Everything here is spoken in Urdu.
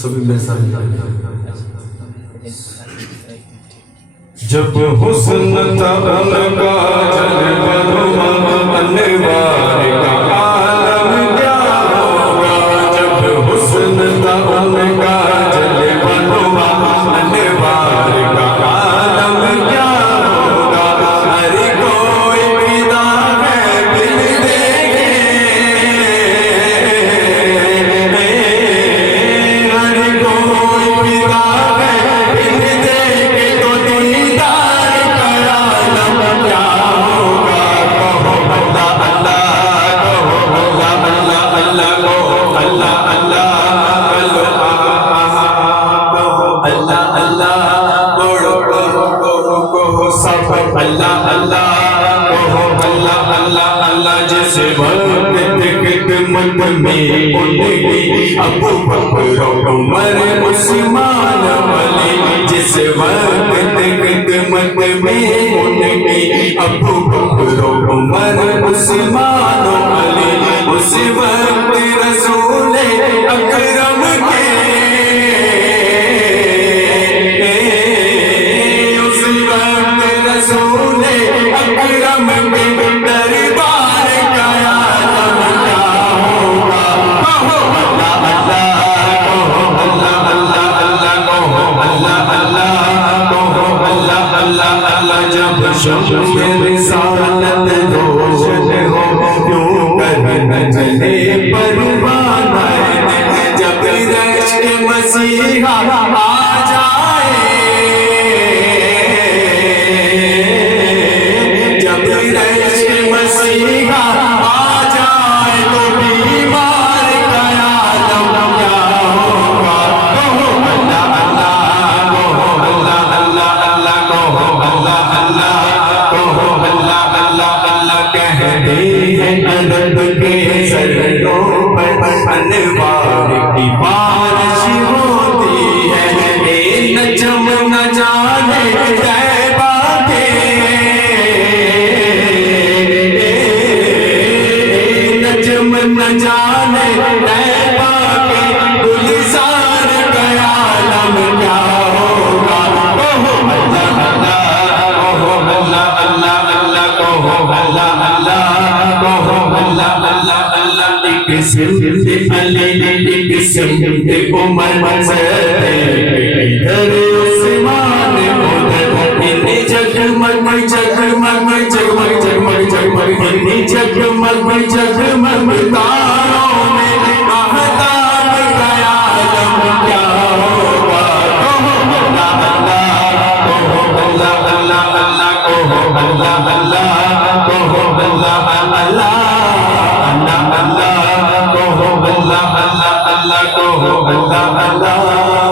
سبھی میرے ساتھ جب حسن تھا ان کا جلوہ نما انوار کا عالم کیا ہوگا. جب حسن تھا ان کا جلوہ نما انوار کا عالم کیا ہوگا. ہر کوئی فدا ہے دل دیکھے, ہر کوئی فدا ہے دل دیکھے تو دیدار کا عالم کیا ہوگا. کہو اللہ اللہ, کہو اللہ اللہ اللہ, کہو اللہ اللہ, اللہ اللہ, کہو سب اللہ اللہ, کہو اللہ اللہ اللہ. جس وقت خدمت میں ان کی ابو بکر عمر عثمان علی, جس وقت خدمت میں ان کی ابو بکر عمر عثمان علی, اس وقت رسول اکرم کے, اس وقت رسول اکرم کے دربار کا عالم کیا ہوگا. کہو اللہ اللہ, کہو اللہ اللہ اللہ, کہو اللہ اللہ, کہو اللہ اللہ اللہ. جب شمع رسالت روشن ہو کیوں کر نہ چلے پروانہ, جب رشک مسیحا آ جائے, جب رشک مسیحا آ جائے تو بیمار کا عالم کیا ہوگا. کہو اللہ اللہ, کہو اللہ اللہ اللہ, کہو اللہ اللہ, کہو اللہ اللہ اللہ. کہتے ہیں عرب کے سروں پر انوار کی بارش ہوتی ہے, اے نجم نہ جانے طیبہ کے, اے نجم نہ جانے طیبہ کے, گلزار کا عالم کیا ہوگا. کہو اللہ اللہ, کہو اللہ اللہ اللہ, کہو اللہ اللہ, کہو اللہ اللہ اللہ. ایک سمت علی, ایک سمت عمر سے, ادھر عثمان ادھر, انہیں جگمگ جگمگ جگمگ جگمگ جگمگ, انہیں جگمگ جگمگ تاروں میں مہتاب کا عالم کیا ہوگا. کہو اللہ اللہ, کہو اللہ اللہ اللہ, کہو اللہ اللہ, کہو اللہ اللہ اللہ اللہ, کہو اللہ اللہ اللہ, کہو اللہ اللہ.